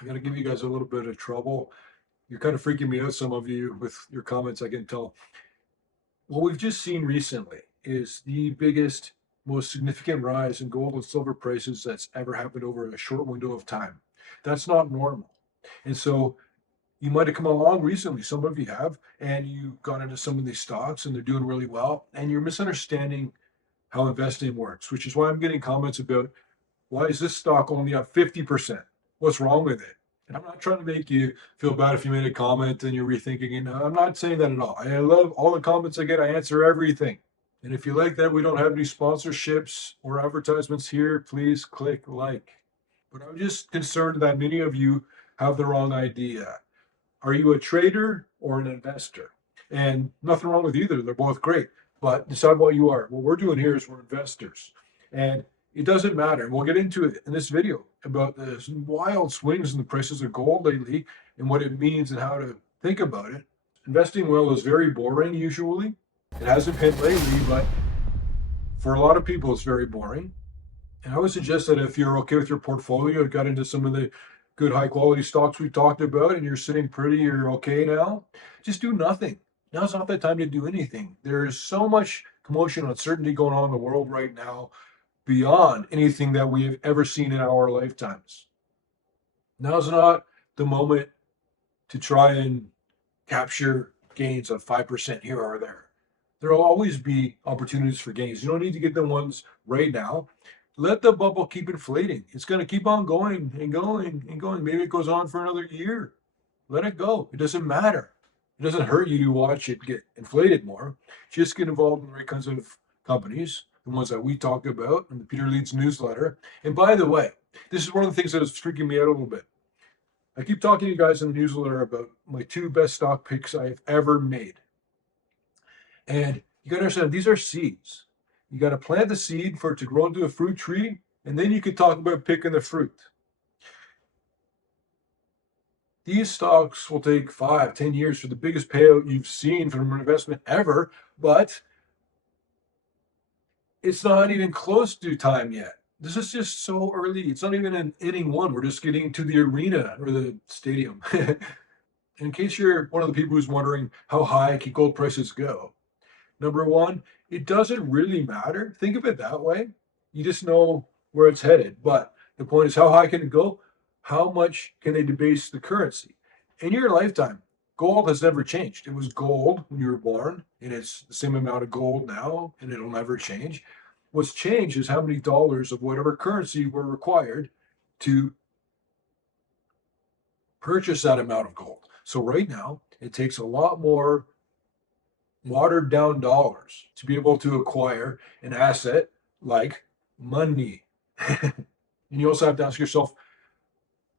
I got to give you guys a little bit of trouble. You're kind of freaking me out, some of you, with your comments, I can tell. What we've just seen recently is the biggest, most significant rise in gold and silver prices that's ever happened over a short window of time. That's not normal. And so you might have come along recently, some of you have, and you got into some of these stocks and they're doing really well, and you're misunderstanding how investing works, which is why I'm getting comments about why is this stock only up 50%? What's wrong with it? And I'm not trying to make you feel bad if you made a comment and you're rethinking it. I'm not saying that at all. I love all the comments I get. I answer everything. And if you like that, we don't have any sponsorships or advertisements here. Please click like. But I'm just concerned that many of you have the wrong idea. Are you a trader or an investor? And nothing wrong with either. They're both great. But decide what you are. What we're doing here is we're investors. And it doesn't matter. And we'll get into it in this video about the wild swings in the prices of gold lately and what it means and how to think about it. Investing well is very boring usually. It hasn't been lately, but for a lot of people, it's very boring. And I would suggest that if you're okay with your portfolio, got into some of the good high quality stocks we talked about, and you're sitting pretty, you're okay now, just do nothing. Now's not the time to do anything. There's so much commotion and uncertainty going on in the world right now beyond anything that we have ever seen in our lifetimes. Now's not the moment to try and capture gains of 5% here or there. There will always be opportunities for gains. You don't need to get the ones right now. Let the bubble keep inflating. It's going to keep on going and going and going. Maybe it goes on for another year. Let it go. It doesn't matter. It doesn't hurt you to watch it get inflated more. Just get involved in the right kinds of companies, the ones that we talk about in the Peter Leeds newsletter. And by the way, this is one of the things that is freaking me out a little bit. I keep talking to you guys in the newsletter about my two best stock picks I've ever made. And you got to understand, these are seeds. You got to plant the seed for it to grow into a fruit tree, and then you can talk about picking the fruit. These stocks will take 5, 10 years for the biggest payout you've seen from an investment ever, but it's not even close to time yet. This is just so early. It's not even in inning one. We're just getting to the arena or the stadium. In case you're one of the people who's wondering how high can gold prices go, number one, it doesn't really matter. Think of it that way. You just know where it's headed. But the point is, how high can it go? How much can they debase the currency? In your lifetime, gold has never changed. It was gold when you were born, and it's the same amount of gold now, and it'll never change. What's changed is how many dollars of whatever currency were required to purchase that amount of gold. So right now, it takes a lot more watered down dollars to be able to acquire an asset like money. And you also have to ask yourself,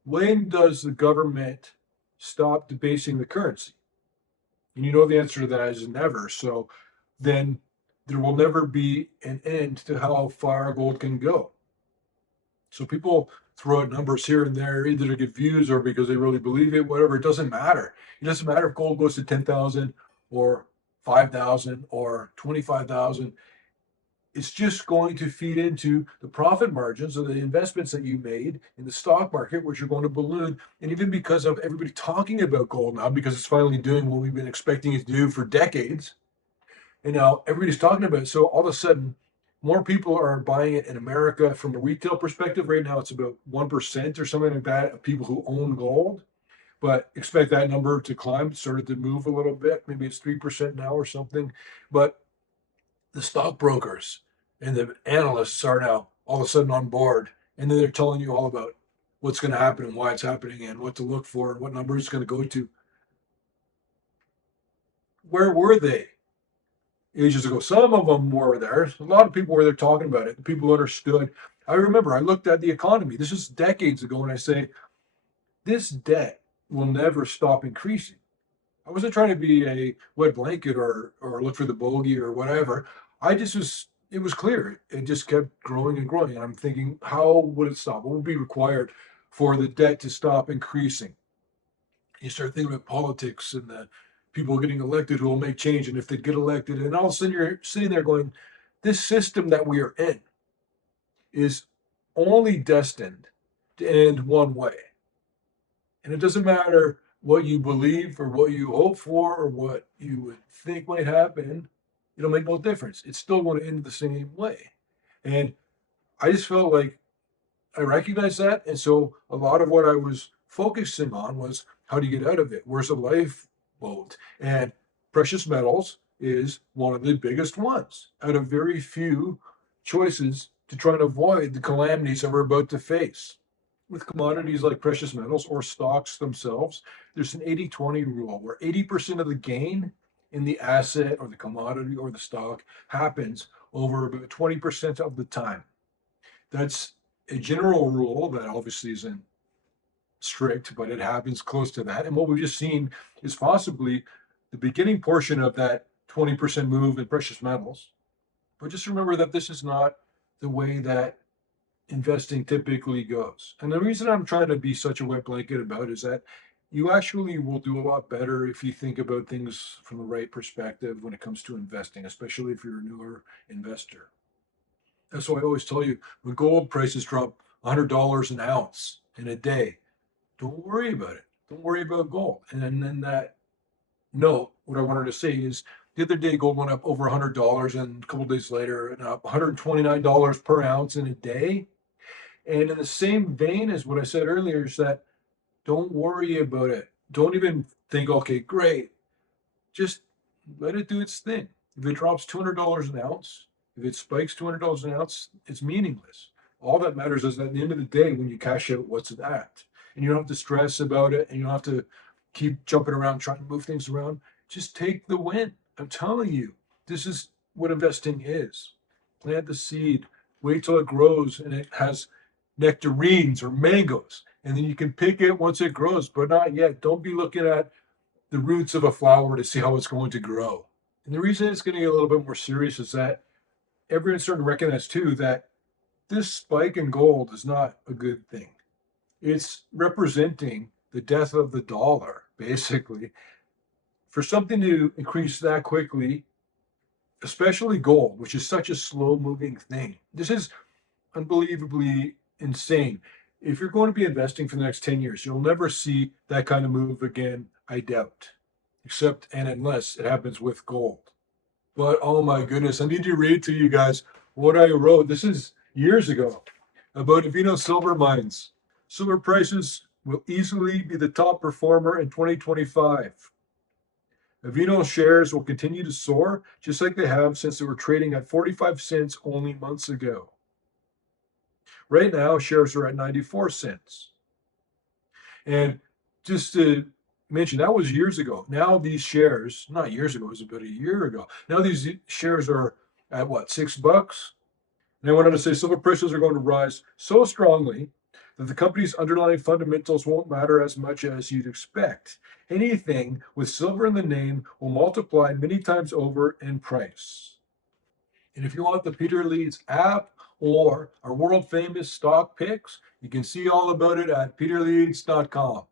when does the government stop debasing the currency? And you know the answer to that is never. So then there will never be an end to how far gold can go. So people throw out numbers here and there, either to get views or because they really believe it, whatever. It doesn't matter. It doesn't matter if gold goes to 10,000 or 5,000 or 25,000. It's just going to feed into the profit margins of the investments that you made in the stock market, which are going to balloon. And even because of everybody talking about gold now, because it's finally doing what we've been expecting it to do for decades, and now everybody's talking about it. So all of a sudden, more people are buying it in America from a retail perspective. Right now, it's about 1% or something like that of people who own gold. But expect that number to climb. It started to move a little bit. Maybe it's 3% now or something. But the stockbrokers and the analysts are now all of a sudden on board. And then they're telling you all about what's going to happen and why it's happening and what to look for and what number it's going to go to. Where were they ages ago? Some of them were there. A lot of people were there talking about it. The people who understood. I remember I looked at the economy. This is decades ago, and I say, this debt will never stop increasing. I wasn't trying to be a wet blanket or look for the bogey or whatever. I just was. It was clear. It just kept growing and growing, and I'm thinking, how would it stop? What would be required for the debt to stop increasing? You start thinking about politics and the people getting elected who will make change, and if they get elected, and all of a sudden you're sitting there going, this system that we are in is only destined to end one way. And it doesn't matter what you believe or what you hope for or what you would think might happen, it'll make no difference. It's still going to end the same way. And I just felt like I recognized that. And so a lot of what I was focusing on was how do you get out of it? Where's the lifeboat? And precious metals is one of the biggest ones out of very few choices to try and avoid the calamities that we're about to face. With commodities like precious metals or stocks themselves, there's an 80-20 rule where 80% of the gain in the asset or the commodity or the stock happens over about 20% of the time. That's a general rule that obviously isn't strict, but it happens close to that. And what we've just seen is possibly the beginning portion of that 20% move in precious metals. But just remember that this is not the way that investing typically goes. And the reason I'm trying to be such a wet blanket about it is that you actually will do a lot better if you think about things from the right perspective when it comes to investing, especially if you're a newer investor. That's why I always tell you when gold prices drop $100 an ounce in a day, don't worry about it. Don't worry about gold. And then that note, what I wanted to say is the other day gold went up over $100 and a couple of days later and up $129 per ounce in a day. And in the same vein as what I said earlier, is that don't worry about it. Don't even think, okay, great. Just let it do its thing. If it drops $200 an ounce, if it spikes $200 an ounce, it's meaningless. All that matters is that at the end of the day, when you cash out, what's it at? And you don't have to stress about it and you don't have to keep jumping around trying to move things around. Just take the win. I'm telling you, this is what investing is. Plant the seed, wait till it grows and it has nectarines or mangoes. And then you can pick it once it grows, but not yet. Don't be looking at the roots of a flower to see how it's going to grow. And the reason it's going to get a little bit more serious is that everyone's starting to recognize too that this spike in gold is not a good thing. It's representing the death of the dollar, basically. For something to increase that quickly, especially gold, which is such a slow moving thing, this is unbelievably insane. If you're going to be investing for the next 10 years, you'll never see that kind of move again, I doubt, except and unless it happens with gold. But oh my goodness, I need to read to you guys what I wrote. This is years ago about Avino silver mines. Silver prices will easily be the top performer in 2025. Avino shares will continue to soar just like they have since they were trading at 45 cents only months ago. Right now, shares are at 94 cents. And just to mention, that was years ago. Now these shares, not years ago, it was about a year ago. Now these shares are at what, $6? And I went on to say silver prices are going to rise so strongly that the company's underlying fundamentals won't matter as much as you'd expect. Anything with silver in the name will multiply many times over in price. And if you want the Peter Leeds app or our world famous stock picks, you can see all about it at peterleeds.com.